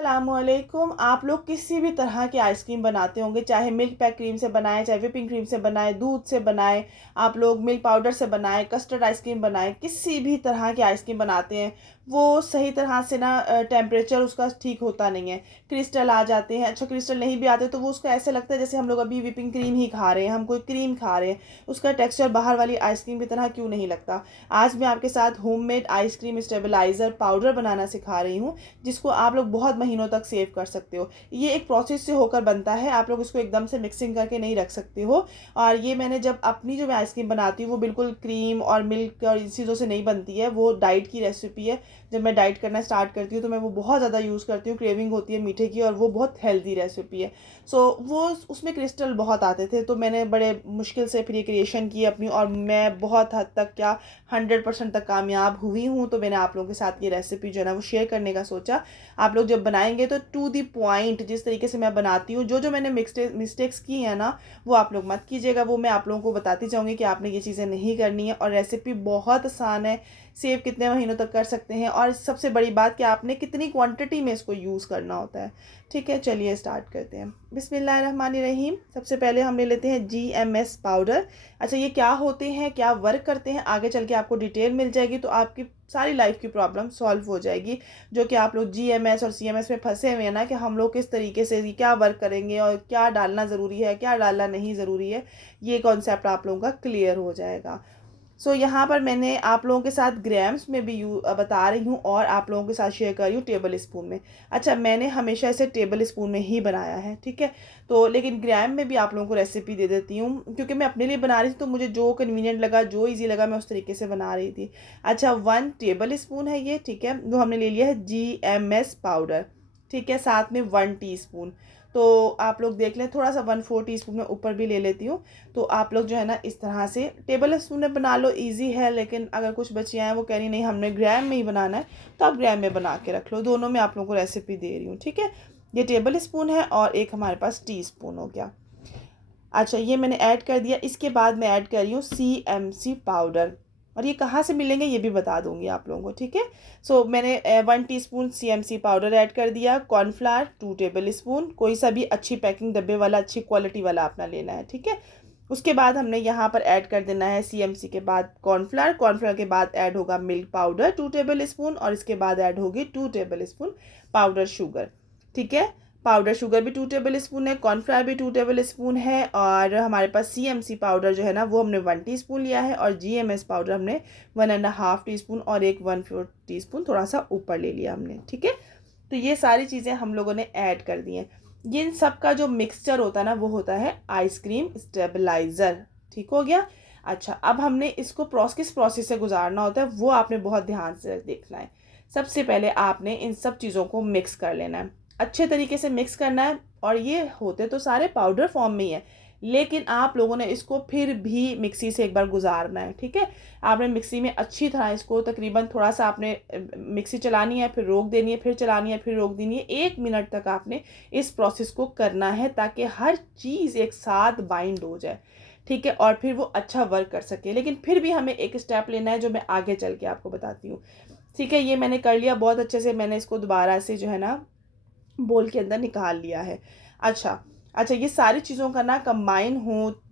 अस्सलामुअलैकुम। आप लोग किसी भी तरह की आइसक्रीम बनाते होंगे, चाहे मिल्क पैक क्रीम से बनाएं, चाहे विपिंग क्रीम से बनाएं, दूध से बनाएं, आप लोग मिल्क पाउडर से बनाएं, कस्टर्ड आइसक्रीम बनाएं, किसी भी तरह की आइसक्रीम बनाते हैं वो सही तरह से ना टेम्परेचर उसका ठीक होता नहीं है। क्रिस्टल आ जाते हैं। अच्छा, क्रिस्टल नहीं भी आते तो वो उसको ऐसे लगता है जैसे हम लोग अभी विपिंग क्रीम ही खा रहे हैं, हम कोई क्रीम खा रहे हैं। उसका टेक्सचर बाहर वाली आइसक्रीम की तरह क्यों नहीं लगता। आज मैं आपके साथ होममेड आइसक्रीम स्टेबलाइज़र पाउडर बनाना सिखा रही हूँ, जिसको आप लोग बहुत महीनों तक सेव कर सकते हो। ये एक प्रोसेस से होकर बनता है, आप लोग इसको एकदम से मिक्सिंग करके नहीं रख सकते हो। और ये मैंने जब अपनी जो मैं आइसक्रीम बनाती हूँ वो बिल्कुल क्रीम और मिल्क और इन चीज़ों से नहीं बनती है, वो डाइट की रेसिपी है। जब मैं डाइट करना स्टार्ट करती हूँ तो मैं वो बहुत ज़्यादा यूज़ करती हूँ, क्रेविंग होती है मीठे की, और वो बहुत हेल्दी रेसिपी है। सो वो उसमें क्रिस्टल बहुत आते थे, तो मैंने बड़े मुश्किल से फिर ये क्रिएशन की अपनी, और मैं बहुत हद तक क्या 100% तक कामयाब हुई हूँ। तो मैंने आप लोगों के साथ ये रेसिपी जो है ना वो शेयर करने का सोचा। आप लोग जब बनाएंगे तो टू दी पॉइंट जिस तरीके से मैं बनाती हूँ, जो जो मैंने मिस्टेक्स की हैं ना वो आप लोग मत कीजिएगा। वो मैं आप लोगों को बताती जाऊँगी कि आपने ये चीज़ें नहीं करनी है। और रेसिपी बहुत आसान है, सेव कितने महीनों तक कर सकते हैं, और सबसे बड़ी बात कि आपने कितनी क्वांटिटी में इसको यूज़ करना होता है। ठीक है, चलिए स्टार्ट करते हैं। बिस्मिल्लाहिर्रहमानिर्रहीम। सबसे पहले हम ले लेते हैं GMS पाउडर। अच्छा, ये क्या होते हैं, क्या वर्क करते हैं, आगे चल के आपको डिटेल मिल जाएगी, तो आपकी सारी लाइफ की प्रॉब्लम सॉल्व हो जाएगी। जो कि आप लोग GMS और CMS में फंसे हुए हैं ना, कि हम लोग किस तरीके से क्या वर्क करेंगे और क्या डालना ज़रूरी है, क्या डालना नहीं ज़रूरी है, ये कॉन्सेप्ट आप लोगों का क्लियर हो जाएगा। सो यहाँ पर मैंने आप लोगों के साथ ग्राम्स में भी बता रही हूँ, और आप लोगों के साथ शेयर कर रही हूँ टेबल स्पून में। अच्छा, मैंने हमेशा इसे टेबल स्पून में ही बनाया है, ठीक है। तो लेकिन ग्राम में भी आप लोगों को रेसिपी दे देती हूँ, क्योंकि मैं अपने लिए बना रही थी तो मुझे जो कन्वीनियंट लगा, जो ईजी लगा, मैं उस तरीके से बना रही थी। अच्छा, 1 टेबल स्पून है ये, ठीक है, जो हमने ले लिया है GMS पाउडर, ठीक है। साथ में 1 टीस्पून, तो आप लोग देख लें, थोड़ा सा 1/4 टीस्पून में ऊपर भी ले लेती हूँ। तो आप लोग जो है ना इस तरह से टेबल स्पून में बना लो, इजी है। लेकिन अगर कुछ बच्चियाँ हैं वो कह रही नहीं हमने ग्राम में ही बनाना है, तो आप ग्राम में बना के रख लो। दोनों में आप लोगों को रेसिपी दे रही हूँ, ठीक है। ये टेबल स्पून है और एक हमारे पास टीस्पून हो गया। अच्छा, ये मैंने ऐड कर दिया। इसके बाद मैं ऐड कर रही हूँ CMC पाउडर, और ये कहाँ से मिलेंगे ये भी बता दूंगी आप लोगों को, ठीक है। सो मैंने 1 टीस्पून CMC पाउडर ऐड कर दिया। कॉर्नफ्लावर 2 टेबल स्पून, कोई सा भी अच्छी पैकिंग डब्बे वाला, अच्छी क्वालिटी वाला अपना लेना है, ठीक है। उसके बाद हमने यहाँ पर ऐड कर देना है CMC के बाद कॉर्नफ्लावर। कॉर्नफ्लावर के बाद ऐड होगा मिल्क पाउडर 2 टेबल स्पून, और इसके बाद ऐड होगी 2 टेबल स्पून पाउडर शुगर, ठीक है। पाउडर शुगर भी 2 टेबल स्पून है, कॉर्नफ्लावर भी 2 टेबल स्पून है, और हमारे पास CMC पाउडर जो है ना वो हमने 1 टीस्पून लिया है, और GMS पाउडर हमने 1.5 टीस्पून, और एक 1/4 टीस्पून थोड़ा सा ऊपर ले लिया हमने, ठीक है। तो ये सारी चीज़ें हम लोगों ने ऐड कर दी हैं। इन सब का जो मिक्सचर होता है ना वो होता है आइसक्रीम स्टेबलाइज़र, ठीक हो गया। अच्छा, अब हमने इसको किस प्रोसेस से गुजारना होता है वो आपने बहुत ध्यान से देखना है। सबसे पहले आपने इन सब चीज़ों को मिक्स कर लेना है, अच्छे तरीके से मिक्स करना है। और ये होते तो सारे पाउडर फॉर्म में ही है, लेकिन आप लोगों ने इसको फिर भी मिक्सी से एक बार गुजारना है, ठीक है। आपने मिक्सी में अच्छी तरह इसको तकरीबन थोड़ा सा आपने मिक्सी चलानी है, फिर रोक देनी है, फिर चलानी है, फिर रोक देनी है। 1 मिनट तक आपने इस प्रोसेस को करना है, ताकि हर चीज़ एक साथ बाइंड हो जाए, ठीक है, और फिर वो अच्छा वर्क कर सके। लेकिन फिर भी हमें एक स्टेप लेना है जो मैं आगे चल के आपको बताती हूँ, ठीक है। ये मैंने कर लिया बहुत अच्छे से, मैंने इसको दोबारा से जो है ना बोल के अंदर निकाल लिया है। अच्छा अच्छा, ये सारी चीज़ों का ना कंबाइन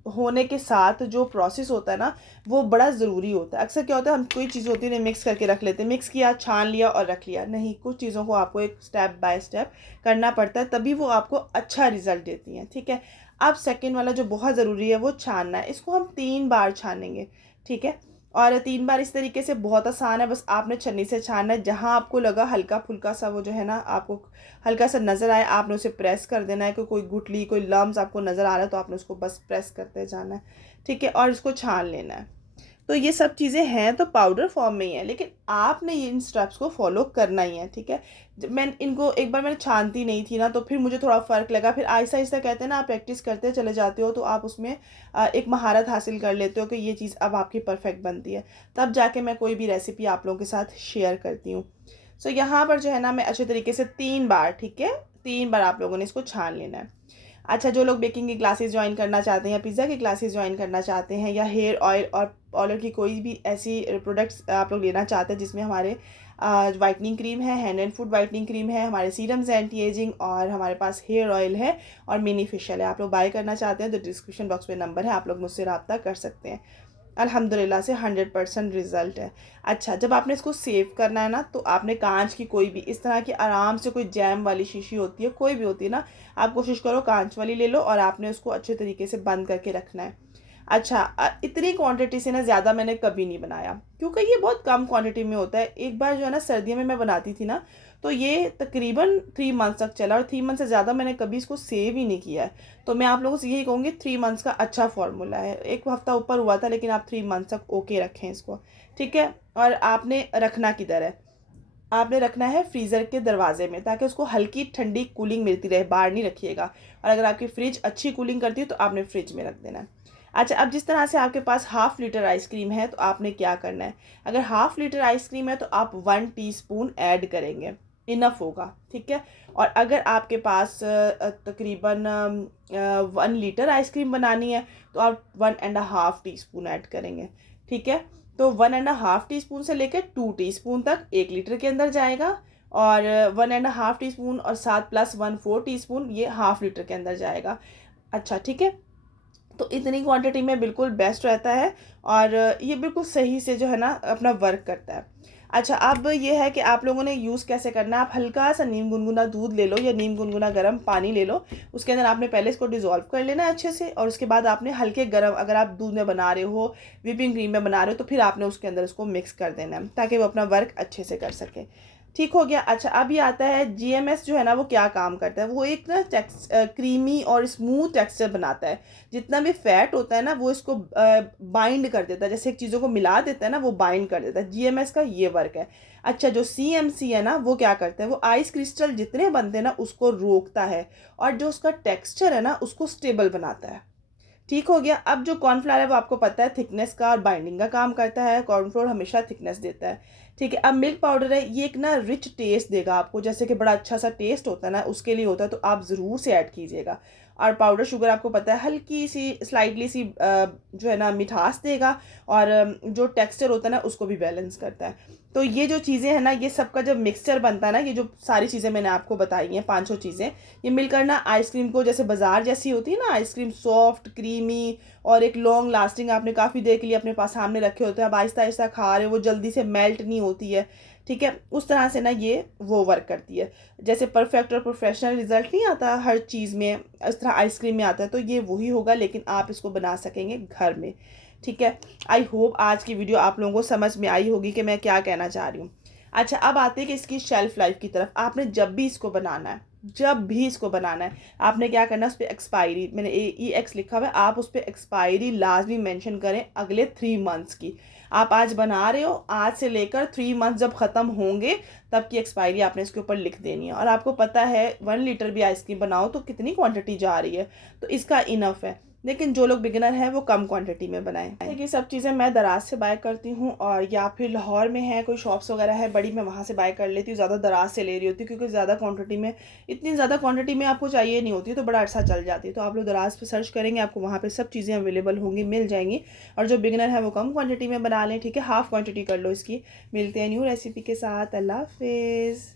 होने के साथ जो प्रोसेस होता है ना वो बड़ा ज़रूरी होता है। अक्सर क्या होता है, हम कोई चीज़ होती है ना मिक्स करके रख लेते हैं, मिक्स किया, छान लिया और रख लिया। नहीं, कुछ चीज़ों को आपको एक स्टेप बाय स्टेप करना पड़ता है, तभी वो आपको अच्छा रिजल्ट देती हैं, ठीक है। अब सेकेंड वाला जो बहुत ज़रूरी है वो छानना है। इसको हम 3 बार छानेंगे, ठीक है। और 3 बार इस तरीके से बहुत आसान है, बस आपने छन्नी से छानना है। जहाँ आपको लगा हल्का फुल्का सा वो जो है ना आपको हल्का सा नज़र आए, आपने उसे प्रेस कर देना है। कोई गुठली, कोई लम्स आपको नज़र आ रहा है तो आपने उसको बस प्रेस करते जाना है, ठीक है, और इसको छान लेना है। तो ये सब चीज़ें हैं तो पाउडर फॉर्म में ही है, लेकिन आपने ये इन स्टेप्स को फॉलो करना ही है, ठीक है। मैं इनको एक बार मैंने छानती नहीं थी ना, तो फिर मुझे थोड़ा फ़र्क लगा। फिर आहिस्ता आहिस्ता कहते हैं ना, आप प्रैक्टिस करते चले जाते हो तो आप उसमें एक महारत हासिल कर लेते हो कि ये चीज़ अब आपकी परफेक्ट बनती है। तब जाके मैं कोई भी रेसिपी आप लोगों के साथ शेयर करती हूँ। सो यहाँ पर जो है ना मैं अच्छे तरीके से 3 बार, ठीक है, 3 बार आप लोगों ने इसको छान लेना है। अच्छा, जो लोग बेकिंग की क्लासेस ज्वाइन करना चाहते हैं, या पिज़्ज़ा की क्लासेस ज्वाइन करना चाहते हैं, या हेयर ऑयल और ऑयल की कोई भी ऐसी प्रोडक्ट्स आप लोग लेना चाहते हैं जिसमें हमारे वाइटनिंग क्रीम है, hand and foot whitening cream है, हमारे सीरम्स एंटी एजिंग, और हमारे पास हेयर ऑयल है और मिनी फेशियल है। आप लोग बाय करना चाहते हैं तो डिस्क्रिप्शन बॉक्स में नंबर है, आप लोग मुझसे रब्ता कर सकते हैं। अल्हम्दुलिल्लाह से 100% रिज़ल्ट है। अच्छा, जब आपने इसको सेव करना है ना, तो आपने कांच की कोई भी इस तरह की आराम से कोई जैम वाली शीशी होती है, कोई भी होती है ना, आप कोशिश करो कांच वाली ले लो और आपने उसको अच्छे तरीके से बंद करके रखना है। अच्छा, इतनी क्वांटिटी से ना ज़्यादा मैंने कभी नहीं बनाया, क्योंकि ये बहुत कम क्वांटिटी में होता है। एक बार जो है ना सर्दियों में मैं बनाती थी ना, तो ये तकरीबन 3 मंथ्स तक चला, और 3 मंथ से ज़्यादा मैंने कभी इसको सेव ही नहीं किया है। तो मैं आप लोगों से यही कहूँगी, 3 मंथ्स का अच्छा फार्मूला है। एक हफ़्ता ऊपर हुआ था, लेकिन आप 3 मंथ तक ओके रखें इसको, ठीक है। और आपने रखना किधर है, आपने रखना है फ्रीज़र के दरवाजे में, ताकि उसको हल्की ठंडी कूलिंग मिलती रहे, बाहर नहीं रखिएगा। और अगर आपकी फ्रिज अच्छी कूलिंग करती है तो आपने फ्रिज में रख देना है। अच्छा, अब जिस तरह से आपके पास हाफ़ लीटर आइसक्रीम है, तो आपने क्या करना है, अगर हाफ़ लीटर आइसक्रीम है तो आप 1 टीस्पून ऐड करेंगे, इनफ होगा, ठीक है। और अगर आपके पास तकरीबन 1 लीटर आइसक्रीम बनानी है, तो आप 1.5 टीस्पून ऐड करेंगे, ठीक है। तो 1.5 टीस्पून से लेकर 2 टीस्पून तक 1 लीटर के अंदर जाएगा, और 1.5 टीस्पून और 7+1 4 टीस्पून ये हाफ़ लीटर के अंदर जाएगा। अच्छा, ठीक है। तो इतनी क्वांटिटी में बिल्कुल बेस्ट रहता है, और ये बिल्कुल सही से जो है ना अपना वर्क करता है। अच्छा, अब ये है कि आप लोगों ने यूज़ कैसे करना है। आप हल्का सा नीम गुनगुना दूध ले लो, या नीम गुनगुना गर्म पानी ले लो, उसके अंदर आपने पहले इसको डिज़ोल्व कर लेना है अच्छे से, और उसके बाद आपने हल्के गर्म, अगर आप दूध में बना रहे हो, व्हिपिंग क्रीम में बना रहे हो, तो फिर आपने उसके अंदर उसको मिक्स कर देना है, ताकि वो अपना वर्क अच्छे से कर सके। ठीक हो गया। अच्छा, अब ये आता है जीएमएस जो है ना, वो क्या काम करता है, वो एक ना क्रीमी और स्मूथ टेक्सचर बनाता है। जितना भी फैट होता है ना, वो इसको बाइंड कर देता है, जैसे एक चीज़ों को मिला देता है ना, वो बाइंड कर देता है। जीएमएस का ये वर्क है। अच्छा, जो सीएमसी है ना, वो क्या करता है, वो आइस क्रिस्टल जितने बनते हैं ना, उसको रोकता है, और जो उसका टेक्सचर है ना, उसको स्टेबल बनाता है। ठीक हो गया। अब जो कॉर्नफ्लावर है, वो आपको पता है थिकनेस का और बाइंडिंग का काम करता है। कॉर्नफ्लोर हमेशा थिकनेस देता है, ठीक है। अब मिल्क पाउडर है, ये एक ना रिच टेस्ट देगा आपको, जैसे कि बड़ा अच्छा सा टेस्ट होता है ना, उसके लिए होता है, तो आप ज़रूर से ऐड कीजिएगा। और पाउडर शुगर आपको पता है हल्की सी स्लाइटली सी जो है ना मिठास देगा, और जो टेक्सचर होता है ना, उसको भी बैलेंस करता है। तो ये जो चीज़ें हैं ना, ये सबका जब मिक्सचर बनता है ना, ये जो सारी चीज़ें मैंने आपको बताई हैं, 500 चीज़ें, ये मिलकर ना आइसक्रीम को, जैसे बाजार जैसी होती है ना आइसक्रीम, सॉफ्ट क्रीमी और एक लॉन्ग लास्टिंग, आपने काफ़ी देर के लिए अपने पास सामने रखे होते हैं, अब आहिस्ता आहिस्ता खा रहे हो, वो जल्दी से मेल्ट नहीं होती है, ठीक है। उस तरह से ना ये वो वर्क करती है। जैसे परफेक्ट और प्रोफेशनल रिजल्ट नहीं आता हर चीज़ में, इस तरह आइसक्रीम में आता है, तो ये वही होगा, लेकिन आप इसको बना सकेंगे घर में, ठीक है। आई होप आज की वीडियो आप लोगों को समझ में आई होगी कि मैं क्या कहना चाह रही हूँ। अच्छा, अब आते हैं कि इसकी शेल्फ़ लाइफ की तरफ। आपने जब भी इसको बनाना है, जब भी इसको बनाना है, आपने क्या करना है, उस पर एक्सपायरी, मैंने EX लिखा हुआ है, आप उस पर एक्सपायरी लाजमी मेंशन करें अगले 3 मंथ्स की। आप आज बना रहे हो, आज से लेकर 3 मंथ जब ख़त्म होंगे, तब की एक्सपायरी आपने इसके ऊपर लिख देनी है। और आपको पता है 1 लीटर भी आइसक्रीम बनाओ तो कितनी क्वांटिटी जा रही है, तो इसका इनफ है। लेकिन जो लोग बिगिनर हैं, वो कम क्वांटिटी में बनाएं। ये सब चीज़ें मैं दराज से बाय करती हूँ, और या फिर लाहौर में है कोई शॉप्स वगैरह है बड़ी, मैं वहाँ से बाय कर लेती हूँ। ज़्यादा दराज से ले रही होती हूँ, क्योंकि ज़्यादा क्वांटिटी में, इतनी ज़्यादा क्वांटिटी में आपको चाहिए नहीं होती, तो बड़ा अर्सा चल जाती है। तो आप लोग दराज पे सर्च करेंगे, आपको वहाँ पे सब चीज़ें अवेलेबल होंगी, मिल जाएंगी। और जो बिगिनर है वो कम क्वान्टिटी में बना लें, ठीक है, हाफ़ क्वान्टिटी कर लो इसकी। मिलते हैं न्यू रेसिपी के साथ। अल्लाह हाफिज़।